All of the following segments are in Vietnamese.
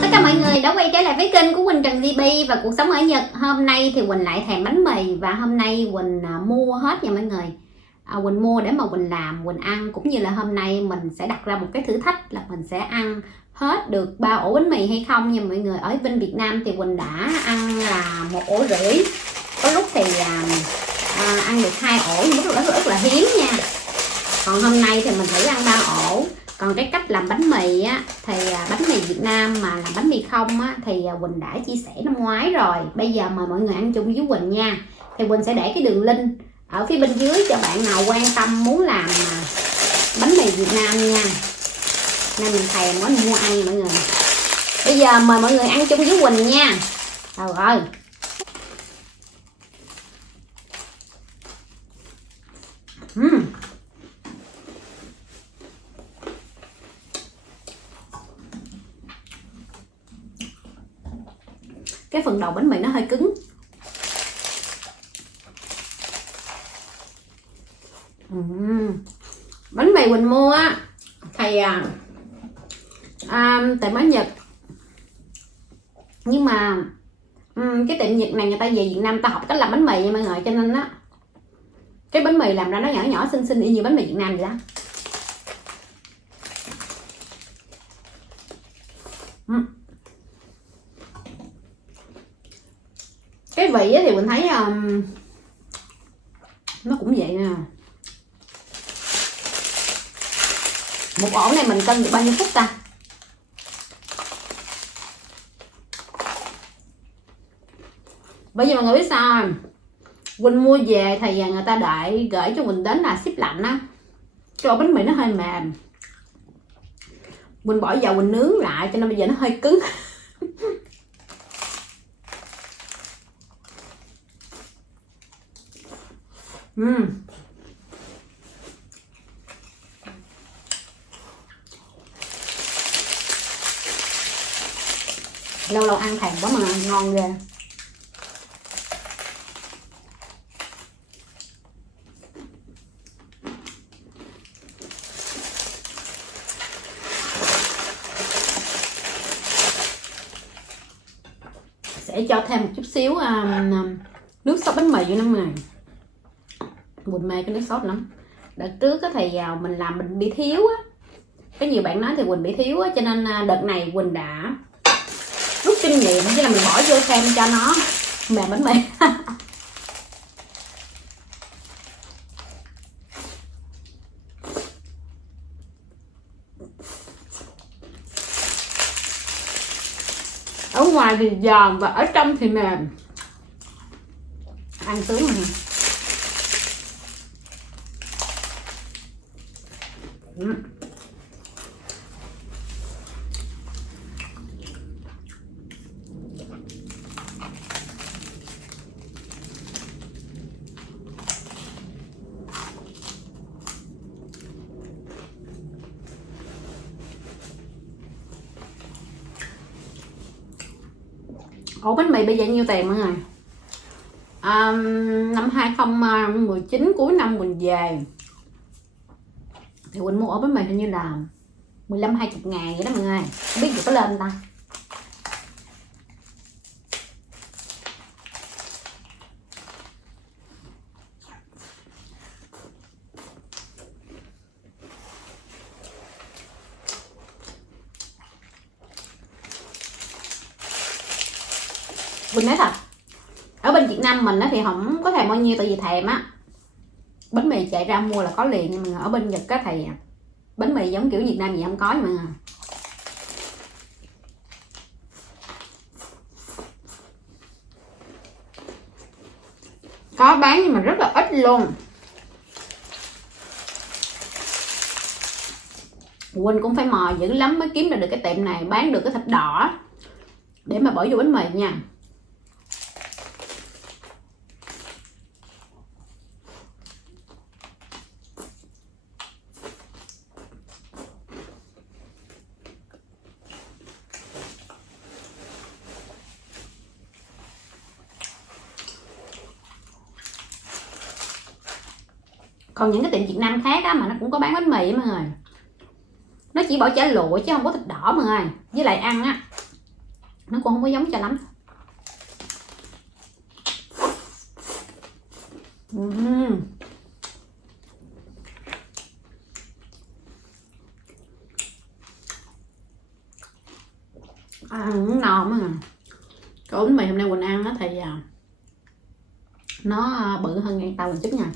tất cả mọi người đã quay trở lại với kênh của Quỳnh Trần TV và cuộc sống ở Nhật. Hôm nay thì Quỳnh lại thèm bánh mì và hôm nay Quỳnh mua hết nha mọi người. Quỳnh mua để mà Quỳnh làm, Quỳnh ăn, cũng như là hôm nay mình sẽ đặt ra một cái thử thách là mình sẽ ăn hết được 3 ổ bánh mì hay không nha mọi người. Ở bên Việt Nam thì Quỳnh đã ăn là 1,5 ổ, có lúc thì ăn được 2 ổ nhưng rất là hiếm nha. Còn hôm nay thì mình thử ăn 3 ổ. Còn cái cách làm bánh mì á, thì bánh mì Việt Nam mà làm bánh mì không á, thì Quỳnh đã chia sẻ năm ngoái rồi. Bây giờ mời mọi người ăn chung với Quỳnh nha. Thì Quỳnh sẽ để cái đường link ở phía bên dưới cho bạn nào quan tâm muốn làm bánh mì Việt Nam nha. Nên mình thèm quá mua ăn nha mọi người. Bây giờ mời mọi người ăn chung với Quỳnh nha. Trời ơi. Cái phần đầu bánh mì nó hơi cứng. Bánh mì Quỳnh mua á thì tại mới Nhật, nhưng mà cái tiệm Nhật này người ta về Việt Nam ta học cách làm bánh mì nha mọi người, cho nên á cái bánh mì làm ra nó nhỏ nhỏ xinh xinh y như bánh mì Việt Nam vậy đó. Cái vị thì mình thấy nó cũng vậy nè. Một ổ này mình cân được bao nhiêu phút ta? Bởi vì mọi người biết sao không? Quỳnh mua về thì người ta đợi gửi cho Quỳnh đến là ship lạnh á. Cái ổ bánh mì nó hơi mềm, Quỳnh bỏ dầu Quỳnh nướng lại cho nên bây giờ nó hơi cứng. Lâu lâu ăn thèm quá mà ngon ghê. Sẽ cho thêm một chút xíu nước sốt bánh mì vô nữa này. Quỳnh mê cái nước sốt lắm. Đợt trước thì mình làm mình bị thiếu á. Có nhiều bạn nói thì Quỳnh bị thiếu á, cho nên đợt này Quỳnh đã rút kinh nghiệm, chứ là mình bỏ vô thêm cho nó mềm bánh mì. Ở ngoài thì giòn và ở trong thì mềm, ăn sướng mà. Ổ bánh mì bây giờ nhiêu tiền mọi người? Năm 2019 cuối năm Quỳnh về thì Quỳnh mua ổ bánh mì hình như là 15-20 ngàn vậy đó mọi người. Không biết được có lên ta. Quỳnh nói thật, ở bên Việt Nam mình thì không có thèm bao nhiêu, tại vì thèm á bánh mì chạy ra mua là có liền. Nhưng mà ở bên Nhật á thì bánh mì giống kiểu Việt Nam gì không có mọi người. Có bán nhưng mà rất là ít luôn. Quỳnh cũng phải mò dữ lắm mới kiếm được cái tiệm này bán được cái thịt đỏ để mà bỏ vô bánh mì nha. Còn những cái tiệm Việt Nam khác á, mà nó cũng có bán bánh mì mọi người, nó chỉ bỏ chả lụa chứ không có thịt đỏ mọi người. Với lại ăn á nó cũng không có giống cho lắm. No mà. Cái bánh mì hôm nay Quỳnh ăn đó thì nó bự hơn ngày tàu một chút nha.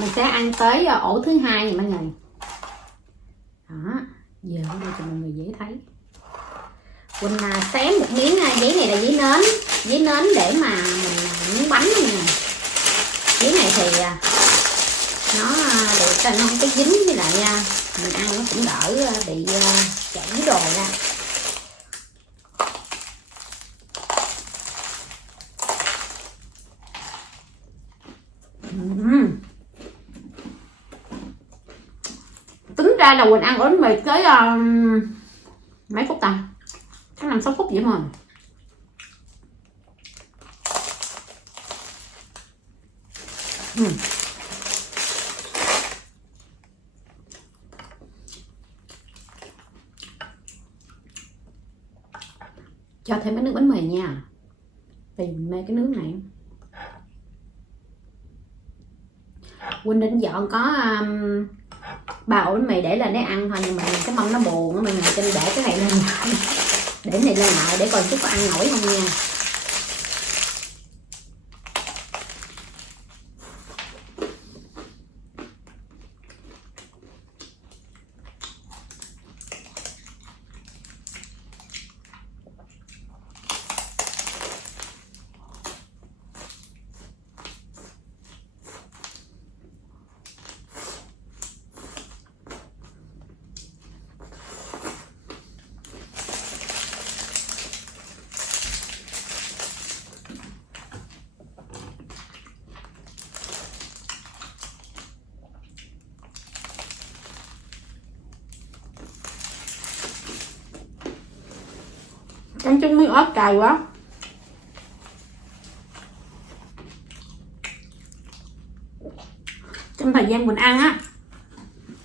Mình sẽ ăn tới ổ thứ hai nha mọi người. Đó, giờ ở đây cho mọi người dễ thấy. Quỳnh xé một miếng giấy này là giấy nến để mà mình miếng bánh nha. Giấy này thì nó để cho nó không có dính, với lại mình ăn nó cũng đỡ bị chảy đồ ra. Tính ra là Quỳnh ăn bánh mì tới mấy phút ta, chắc 5-6 phút vậy mà. Cho thêm cái nước bánh mì nha, vì mình mê cái nước này. Quỳnh định dọn có 3 ổ bánh mì để lên để ăn thôi, nhưng mà cái mâm nó buồn á mọi người, cho nên để cái này lên lại, để này lên lại để coi chút có ăn nổi không nha. Ăn chung miếng ớt cay quá. Trong thời gian Quỳnh ăn á,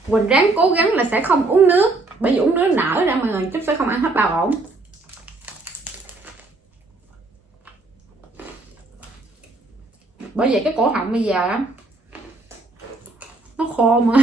Quỳnh ráng cố gắng là sẽ không uống nước, bởi vì uống nước nở ra mọi người, chứ sẽ không ăn hết 3 ổ. Bởi vậy cái cổ họng bây giờ á nó khô mà.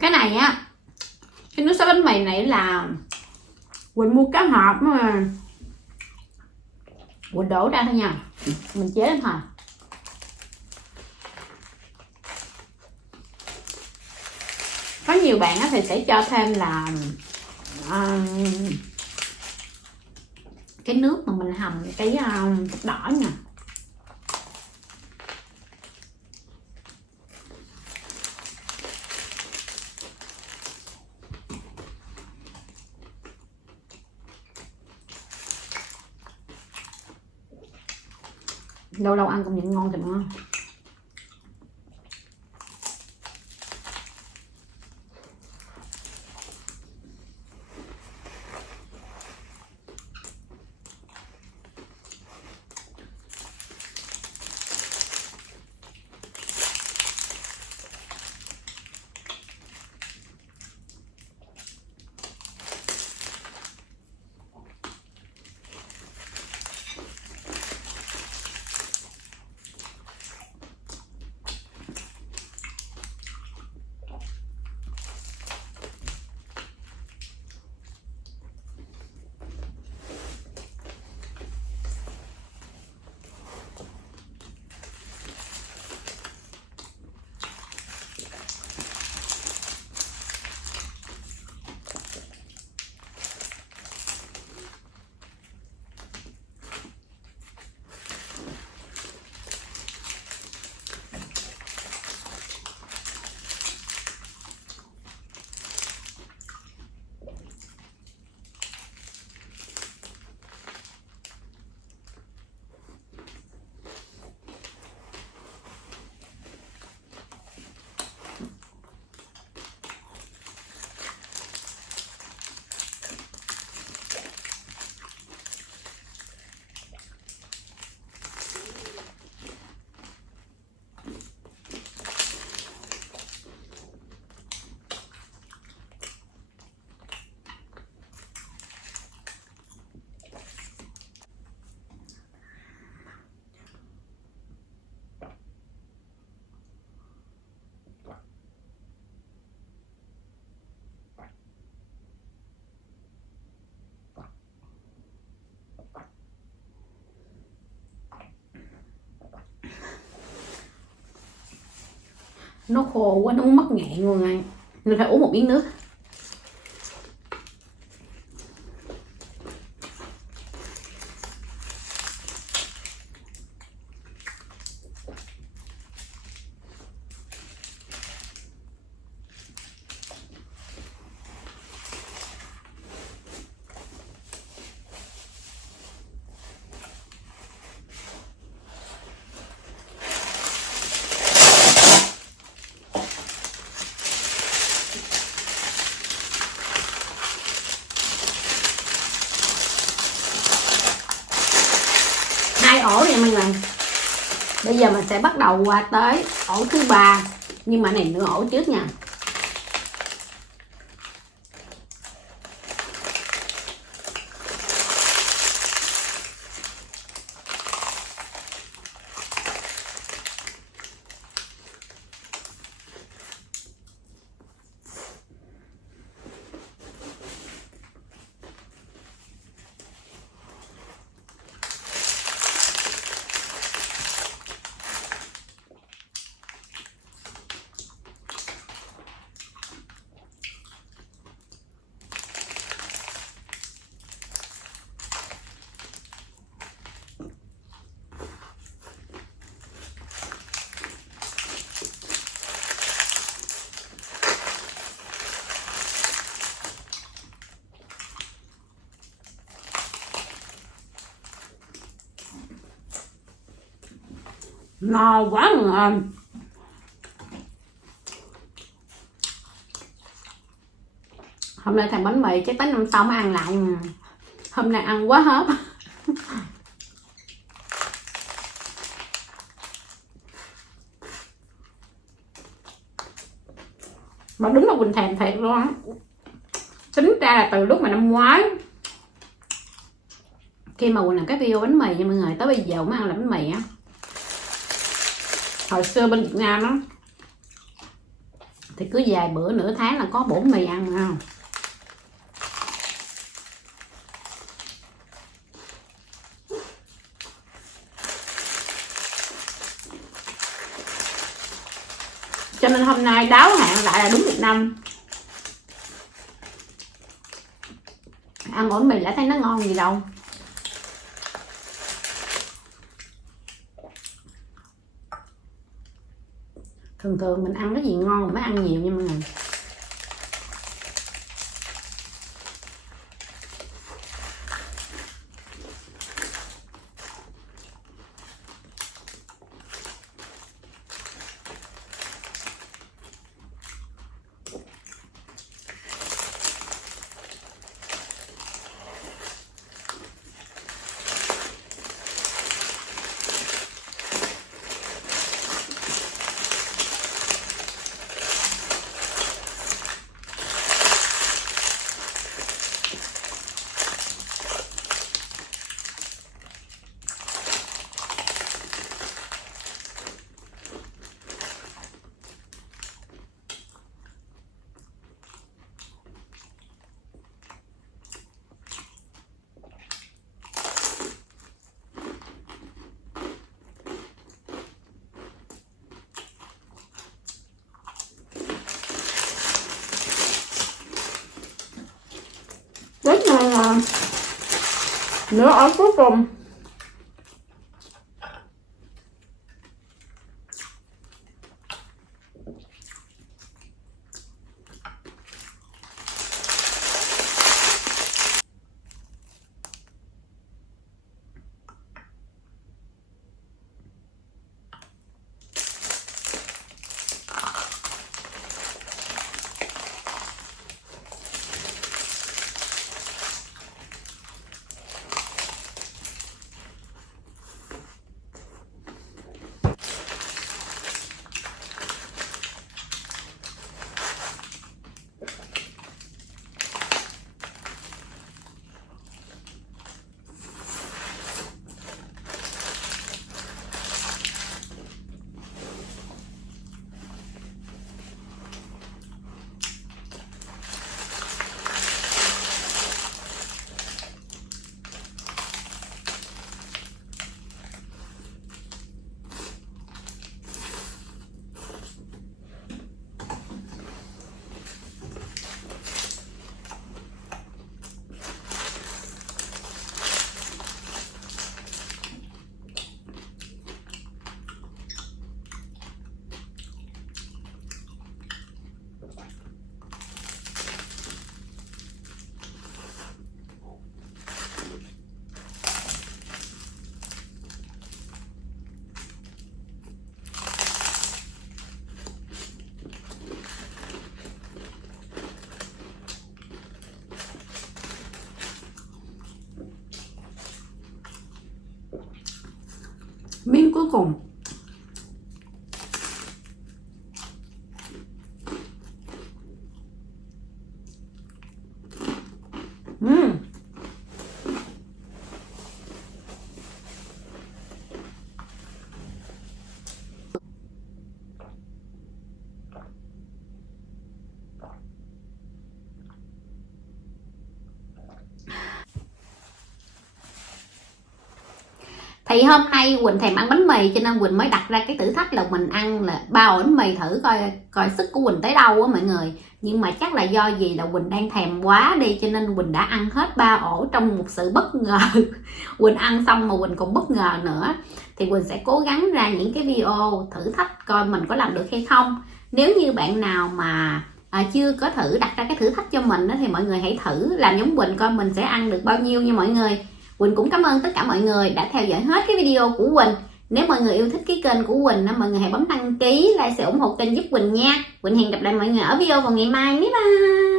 Cái này á, cái nước sốt bánh mì này là Quỳnh mua cá hộp mà Quỳnh đổ ra thôi nha, mình chế lên thôi. Có nhiều bạn á thì sẽ cho thêm là cái nước mà mình hầm cái thịt đỏ nha. Lâu lâu ăn công nhận ngon thì ngon. Nó khô quá, nó mất ngạn luôn anh, nên phải uống một miếng nước. Ổ này mọi người, bây giờ mình sẽ bắt đầu qua tới ổ thứ 3, nhưng mà này nửa ổ trước nha. No quá ngon. Hôm nay thèm bánh mì, chắc tới năm sau mới ăn lại. Hôm nay ăn quá hết. Mà đúng là Quỳnh thèm thiệt luôn á. Tính ra là từ lúc mà năm ngoái, khi mà Quỳnh làm cái video bánh mì nha mọi người, tới bây giờ mới ăn là bánh mì á. Hồi xưa bên Việt Nam á thì cứ vài bữa nửa tháng là có bổ mì ăn mà. Cho nên hôm nay đáo hạn lại là đúng Việt Nam. Ăn bánh mì lại thấy nó ngon gì đâu. Thường thường mình ăn cái gì ngon mình mới ăn nhiều nha mọi người. nửa ổ cuối cùng. Miếng cuối cùng. Thì hôm nay Quỳnh thèm ăn bánh mì cho nên Quỳnh mới đặt ra cái thử thách là mình ăn là 3 ổ bánh mì thử coi sức của Quỳnh tới đâu á mọi người. Nhưng mà chắc là do gì là Quỳnh đang thèm quá đi cho nên Quỳnh đã ăn hết 3 ổ trong một sự bất ngờ. Quỳnh ăn xong mà Quỳnh còn bất ngờ nữa. Thì Quỳnh sẽ cố gắng ra những cái video thử thách coi mình có làm được hay không. Nếu như bạn nào mà chưa có thử đặt ra cái thử thách cho mình đó, thì mọi người hãy thử làm giống Quỳnh coi mình sẽ ăn được bao nhiêu nha mọi người. Quỳnh cũng cảm ơn tất cả mọi người đã theo dõi hết cái video của Quỳnh. Nếu mọi người yêu thích cái kênh của Quỳnh, mọi người hãy bấm đăng ký, like, share ủng hộ kênh giúp Quỳnh nha. Quỳnh hẹn gặp lại mọi người ở video vào ngày mai. Bye bye.